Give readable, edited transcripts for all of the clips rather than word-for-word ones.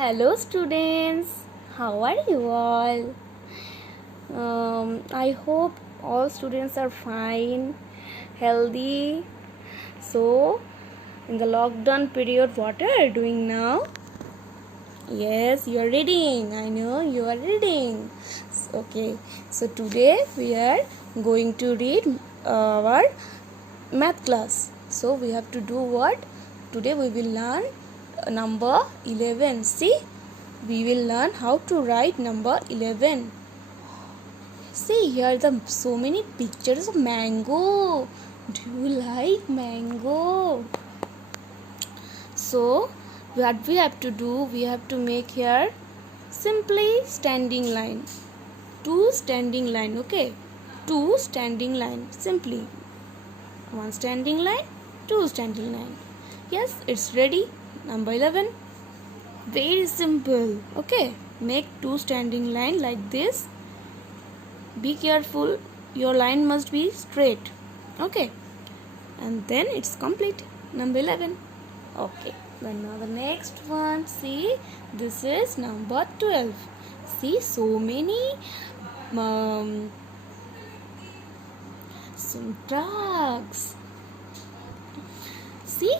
Hello students, how are you all? I hope all students are fine, healthy. So, in the lockdown period, what are you doing now? Yes, you are reading. I know you are reading. Okay, so today we are going to read our math class. So, we have to do what? Today we will learn number 11. See, we will learn how to write number 11. See, here are so many pictures of mango. Do you like mango? So, what we have to do, we have to make here simply standing line. Two standing line, okay? Two standing line, simply. One standing line, two standing line. Yes, it's ready. Number 11. Very simple, okay? Make two standing line like this. Be careful, your line must be straight, okay? And then it's complete. Number 11. Okay, then now the next one. See, this is number 12. See, so many some drugs. See,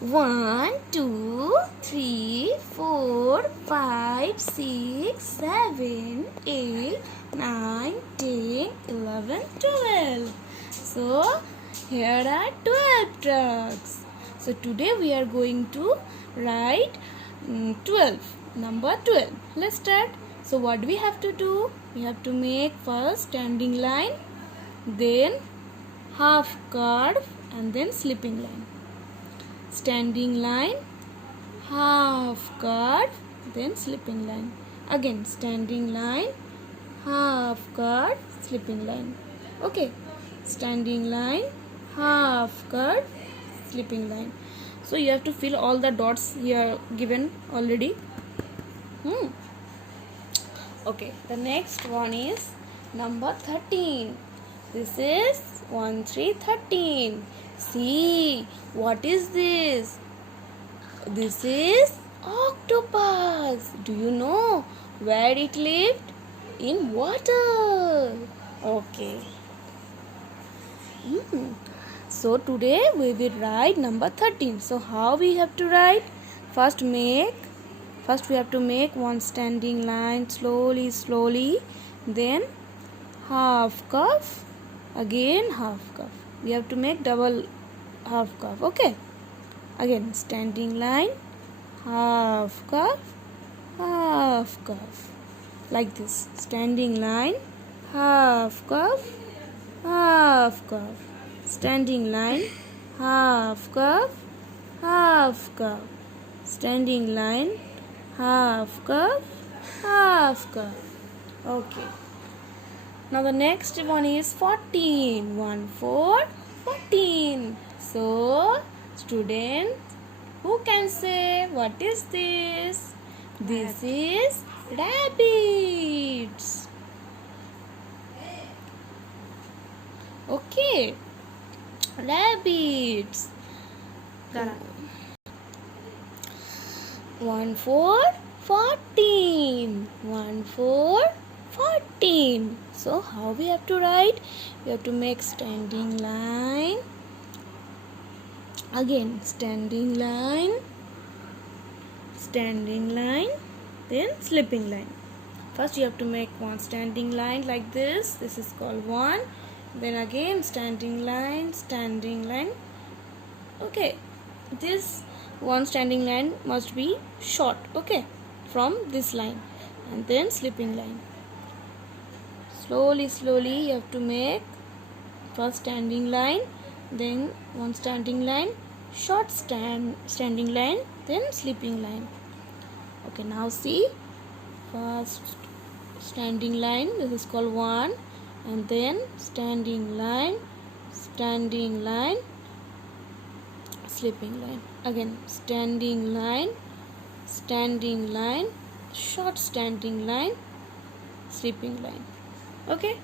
1, 2, 3, 4, 5, 6, 7, 8, 9, 10, 11, 12. So, here are 12 drugs. So, today we are going to write 12. Number 12. Let's start. So, what do we have to do? We have to make first standing line, then half curve, and then slipping line. Standing line, half curve, then slipping line. Again, standing line, half curve, slipping line. Okay, standing line, half curve, slipping line. So you have to fill all the dots here given already. Okay, the next one is number 13. This is 1, 3, 13. See, what is this? This is octopus. Do you know where it lived? In water. Okay. So today we will write number 13. So how we have to write? First we have to make one standing line slowly. Then half curve. Again half curve. We have to make double half curve, okay? Again standing line, half curve, like this. Standing line, half curve, standing line, half curve, standing line, half curve. Okay. Now the next one is 14. 1, 4, 14. So, students, who can say what is this? This is rabbits. Okay. Rabbits. 1, 4, 14. 1, 4, 14. So how we have to write? We have to make standing line. Again standing line, then slipping line. First you have to make one standing line like this. This is called 1. Then again standing line. Okay, this one standing line must be short, okay, from this line, and then slipping line. Slowly you have to make first standing line, then one standing line, short standing line, then slipping line. Okay, now see, first standing line, this is called 1, and then standing line, slipping line. Again standing line, short standing line, slipping line. Okay,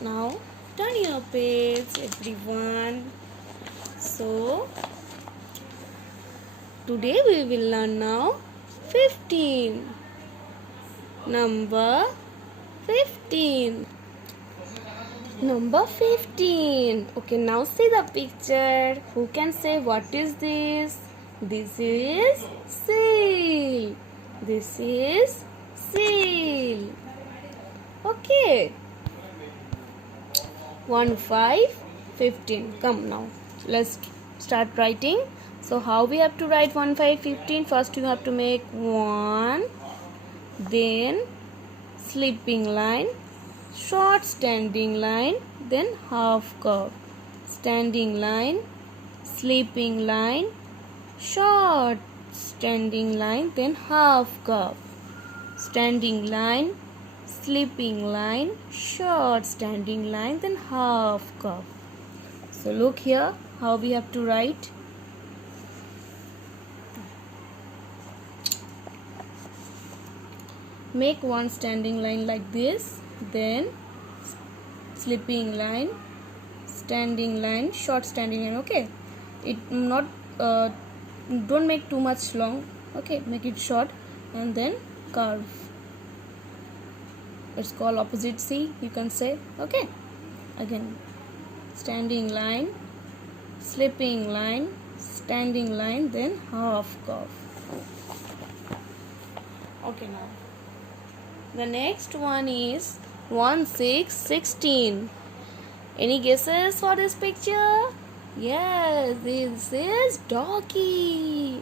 now turn your page, everyone. So today we will learn now 15. Number 15. Number 15. Okay, now see the picture. Who can say what is this? This is seal. This is seal. Okay. 1, 5, 15. Come now. Let's start writing. So how we have to write 1, 5, 15? First you have to make 1, then sleeping line, short standing line, then half curve. Standing line, sleeping line, short standing line, then half curve. Standing line, sleeping line, short standing line, then half curve. So look here how we have to write. Make one standing line like this, then sleeping line, standing line, short standing line. Okay, it not don't make too much long. Okay, make it short, and then curve. It's called opposite C, you can say. Okay, again standing line, sleeping line, standing line, then half curve. Okay, now the next one is 1, 6, 16. Any guesses for this picture? Yes, this is doggy.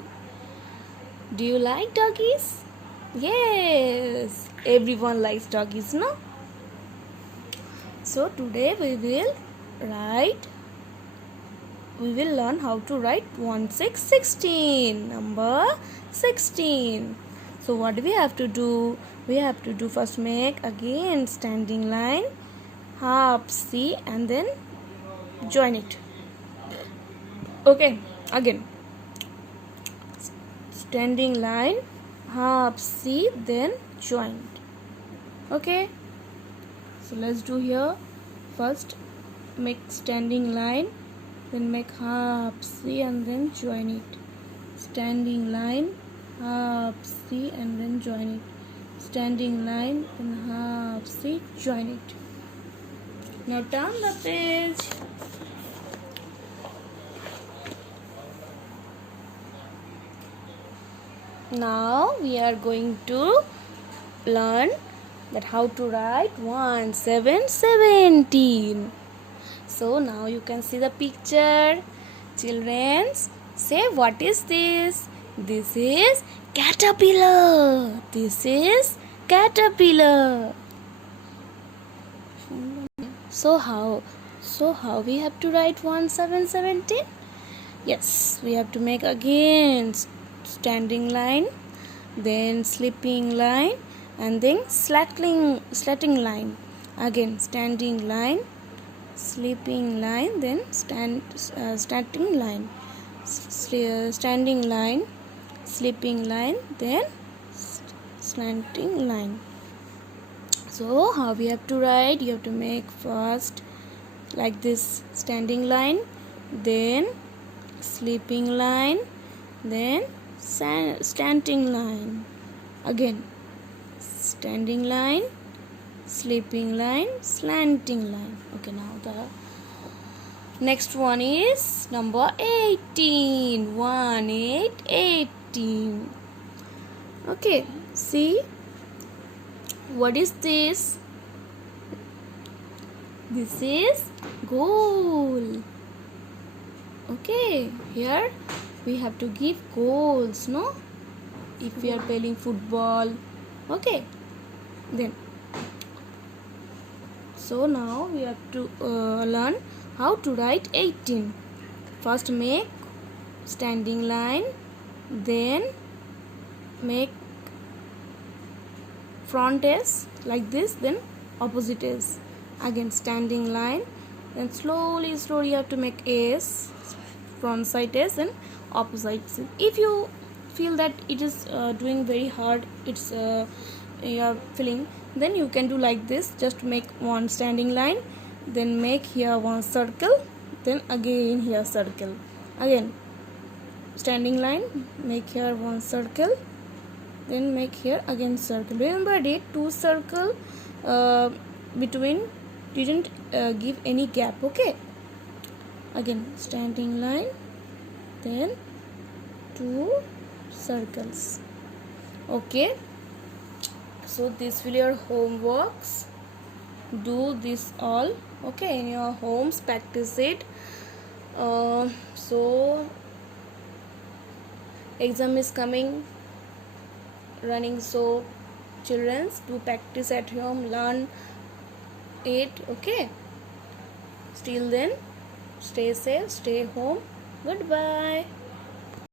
Do you like doggies? Yes, everyone likes doggies, no? So today we will learn how to write 1, 6, 16. Number 16. So what do we have to do? We have to do first make again standing line, half C, and then join it. Okay, again standing line, half C, then join it. Okay, so let's do here. First make standing line, then make half C and then join it. Standing line, half C and then join it. Standing line and half C, join it. Now turn the page. Now we are going to learn that how to write 1, 7, 17. So now you can see the picture. Children, say what is this? This is caterpillar. This is caterpillar. So how we have to write 1, 7, 17? Yes, we have to make again standing line, then sleeping line, and then slatting line. Again standing line, sleeping line, then standing line, standing line, sleeping line, then slanting line. So how we have to write? You have to make first like this standing line, then sleeping line, then standing line. Again standing line, sleeping line, slanting line. Okay, now the next one is number 18. 1, 8, 18. Okay, see what is this? This is goal. Okay, here we have to give goals, no? If we are playing football. Okay, then so now we have to learn how to write 18. First make standing line, then make front S like this, then opposite S. Again standing line, then slowly you have to make S, front side S and opposite S. If you feel that it is doing very hard, it's you are feeling, then you can do like this. Just make one standing line, then make here one circle, then again here circle. Again standing line, make here one circle, then make here again circle. Remember it, 2 circle between, didn't give any gap. Okay, again standing line, then 2 circles. Okay, so this will your homeworks. Do this all, okay, in your homes, practice it. So exam is coming, running, so children, do practice at home, learn it. Okay, till then, stay safe, stay home. Goodbye.